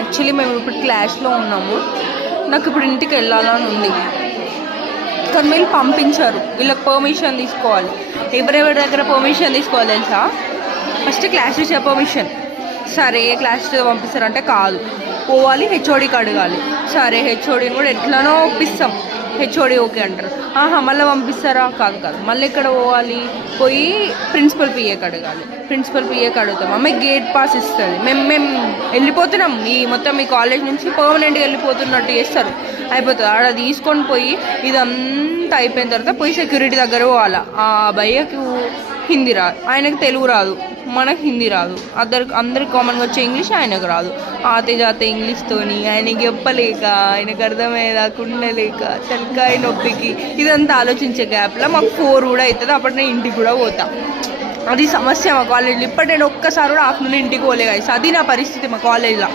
Actually మేము ఇప్పుడు క్లాస్లో ఉన్నాము. నాకు ఇప్పుడు ఇంటికి వెళ్ళాలని ఉంది, కానీ వీళ్ళు పంపించారు. వీళ్ళకి పర్మిషన్ తీసుకోవాలి. ఎవరెవరి దగ్గర పర్మిషన్ తీసుకోవాలి తెలుసా? First class teacher permission. సరే క్లాస్ టీచర్ పంపిస్తారంటే కాదు, పోవాలి హెచ్ఓడికి అడగాలి. సరే హెచ్ఓడిని కూడా ఎట్లానో ఒప్పిస్తాం, హెచ్ఓడి ఓకే అంటారు. మళ్ళీ పంపిస్తారా? కాదు కాదు, మళ్ళీ ఎక్కడ పోవాలి? పోయి ప్రిన్సిపల్ పిఏకి అడగాలి. ప్రిన్సిపల్ పిఏకి అడుగుతాం, ఆమె గేట్ పాస్ ఇస్తుంది. మేము వెళ్ళిపోతున్నాం, మొత్తం మీ కాలేజ్ నుంచి పర్మనెంట్గా వెళ్ళిపోతున్నట్టు చేస్తారు. అయిపోతుంది ఆడ తీసుకొని పోయి ఇదంతా అయిపోయిన తర్వాత పోయి సెక్యూరిటీ దగ్గర పోవాలా. ఆ భయ్యకు హిందీ రాదు, ఆయనకు తెలుగు రాదు, మనకు హిందీ రాదు. అందరికి కామన్గా వచ్చే ఇంగ్లీష్ ఆయనకు రాదు. ఆతే జాతే ఇంగ్లీష్తోని ఆయనకి చెప్పలేక, ఆయనకు అర్థమయ్యేదాకా ఉండలేక, తలకాయ నొప్పికి ఇదంతా ఆలోచించే గ్యాప్లో మాకు 4 కూడా అవుతుంది. అప్పుడు నేను ఇంటికి కూడా పోతా. అది సమస్య మా కాలేజీలో. ఇప్పటి నేను ఒక్కసారి కూడా ఆఫ్టర్నూన్ ఇంటికి పోలే. అది నా పరిస్థితి మా కాలేజ్లో.